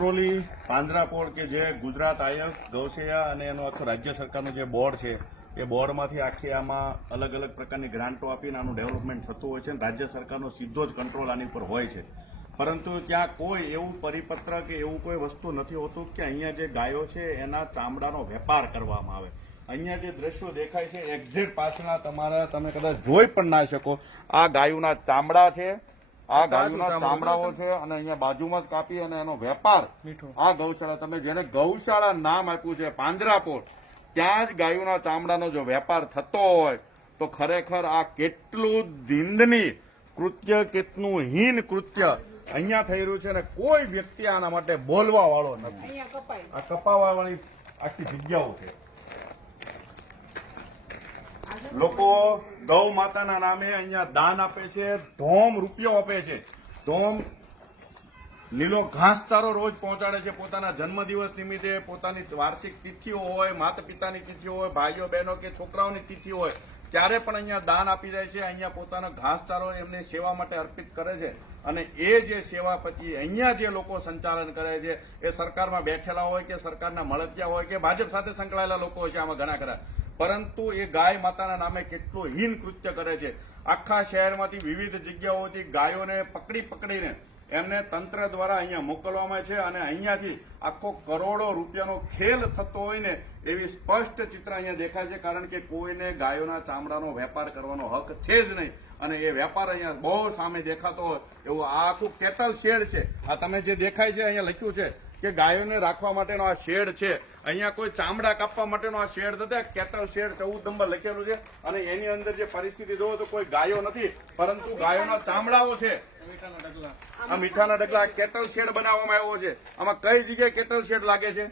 કંટ્રોલી પાંજરાપોળ કે જે ગુજરાત આયર ગૌસેયા અને એનો આખો રાજ્ય સરકારનો જે બોર્ડ છે, એ બોર્ડમાંથી આખી આમાં અલગ અલગ પ્રકારની ગ્રાન્ટો આપીને આનું ડેવલપમેન્ટ થતું હોય છે અને રાજ્ય સરકારનો સીધો જ કંટ્રોલ આની પર હોય છે. પરંતુ ત્યાં કોઈ એવું પરિપત્ર કે એવું કોઈ વસ્તુ નથી હોતું કે અહીંયા જે ગાયો છે એના ચામડાનો વેપાર કરવામાં આવે. અહીંયા જે દ્રશ્યો દેખાય છે એક્ઝેક્ટ પાછળના તમારા તમે કદાચ જોઈ પણ ના શકો. આ ગાયોના ચામડા છે આ ગાયોના ચામડાઓ છે અને અહીંયા બાજુમાં જ કાપી અને એનો વેપાર આ ગૌશાળા તમે જેને ગૌશાળા નામ આપ્યું છે પાંજરાપોળ ત્યાં જ ગાયોના ચામડાનો જો વેપાર થતો હોય તો ખરેખર આ કેટલું ધીંદની કૃત્ય કેટલું હીન કૃત્ય અહીંયા થઈ રહ્યું છે અને કોઈ વ્યક્તિ આના માટે બોલવા વાળો નથી આ કપાવા વાળી આખી જગ્યાઓ છે. લોકો ગૌ માતાના નામે અહીંયા દાન આપે છે, ધોમ રૂપિયો આપે છે. ધોમ લીલો ઘાસચારો રોજ પહોંચાડે છે પોતાના જન્મદિવસ નિમિત્તે, પોતાની વાર્ષિક તિથિઓ હોય માતા પિતાની તિથિઓ હોય, ભાઈઓ, બહેનો કે છોકરાઓની તિથિ હોય, ત્યારે પણ અહીંયા દાન આપી જાય છે, અહીંયા પોતાનો ઘાસચારો એમની સેવા માટે અર્પિત કરે છે. અને એ જે સેવા પછી અહીંયા જે લોકો સંચાલન કરે છે, એ સરકારમાં બેઠેલા હોય કે સરકારના મળતિયા હોય કે ભાજપ સાથે સંકળાયેલા લોકો હોય છે, આમાં ઘણા ખરા. પરંતુ એ ગાય માતાના નામે કેટલું હીન કૃત્ય કરે છે. આખા શહેરમાંથી વિવિધ જગ્યાઓથી ગાયોને પકડી પકડીને એમને તંત્ર દ્વારા અહીંયા મોકલવામાં છે અને અહીંયાથી આખો કરોડો રૂપિયાનો ખેલ થતો હોય ને એવી સ્પષ્ટ ચિત્ર અહીંયા દેખાય છે, કારણ કે કોઈને ગાયોના ચામડાનો વેપાર કરવાનો હક છે જ નહીં. અને એ વેપાર અહીંયા બહુ સામે દેખાતો હોય. એવું આ આખું કેટલ શેડ છે. આ તમે જે દેખાય છે, અહીંયા લખ્યું છે કે ગાયોને રાખવા માટેનો આ શેડ છે. અહીંયા કોઈ ચામડા કાપવા માટેનો આ શેડ નથી. કેટલ શેડ ચૌદ નંબર લખેલું છે. અને એની અંદર જે પરિસ્થિતિ જોવો તો કોઈ ગાયો નથી, પરંતુ ગાયોના ચામડાઓ છે. આ મીઠાના ડગલા કેટલ શેડ બનાવવામાં આવ્યો છે. આમાં કઈ જગ્યાએ કેટલ શેડ લાગે છે?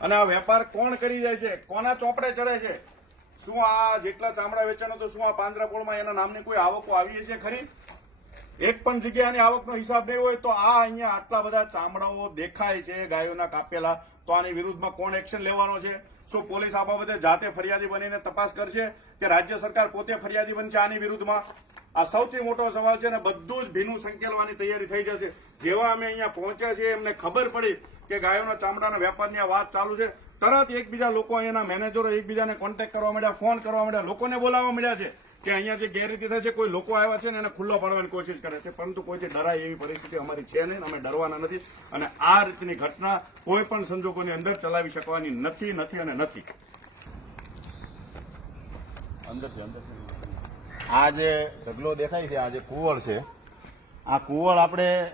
અને આ વેપાર કોણ કરી જાય છે? કોના ચોપડે ચડે છે? શું આ જેટલા ચામડા વેચાણ તો શું આ પાંજરાપોળમાં એના નામની કોઈ આવકો આવી છે ખરી? એક પણ જગ્યાની આવકનો હિસાબ નહીં હોય તો આ અહીંયા આટલા બધા ચામડાઓ દેખાય છે, ગાયોના કાપેલા. તો આની વિરુદ્ધમાં કોણ એક્શન લેવાનો છે? શું પોલીસ આ બાબતે જાતે ફરિયાદી બનીને તપાસ કરશે કે રાજ્ય સરકાર પોતે ફરિયાદી બનશે આની વિરુદ્ધમાં? આ સૌથી મોટો સવાલ છે ને બધું જ ભીનું સંકેલવાની તૈયારી થઈ જશે. જેવા અમે અહીંયા પહોંચ્યા છીએ, એમને ખબર પડી કે ગાયોના ચામડાના વેપારની આ વાત ચાલુ છે. તરત એકબીજા લોકો અહીંયાના મેનેજરો એકબીજાને કોન્ટેક્ટ કરવા માંડ્યા ફોન કરવા માંડ્યા, લોકોને બોલાવવા માંડ્યા છે. કે અહીંયા જે ગેરરીતિ થાય છે, કોઈ લોકો આવ્યા છે ને એને ખુલ્લો પાડવાની કોશિશ કરે છે. પરંતુ કોઈથી ડરાય એવી પરિસ્થિતિ અમારી છે નહીં, અમે ડરવાના નથી. અને આ રીતની ઘટના કોઈ પણ સંજોગોની અંદર ચલાવી શકવાની નથી નથી અને નથી. આ જે ઢગલો દેખાય છે, આ જે કુવળ છે, આ કુવળ આપણે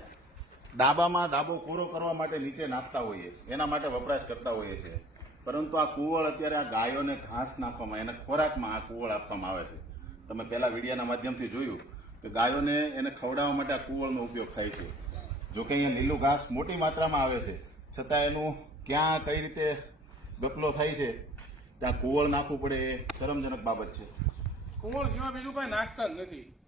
ડાબામાં ડાબો કોરો કરવા માટે નીચે નાખતા હોઈએ, એના માટે વપરાશ કરતા હોઈએ છીએ. પરંતુ આ કુવળ અત્યારે આ ગાયોને ઘાસ નાખવામાં, એને ખોરાકમાં આ કુવળ આપવામાં આવે છે. તમે પહેલાં વિડીયાના માધ્યમથી જોયું કે ગાયોને એને ખવડાવવા માટે આ કુવળનો ઉપયોગ થાય છે. જો કે અહીંયા લીલું ઘાસ મોટી માત્રામાં આવે છે. છતાં એનું ક્યાં, કઈ રીતે ગપલો થાય છે, ત્યાં કુવળ નાખવું પડે એ શરમજનક બાબત છે. કુંવળ સિવાય બીજું કાંઈ નાખતા જ નથી.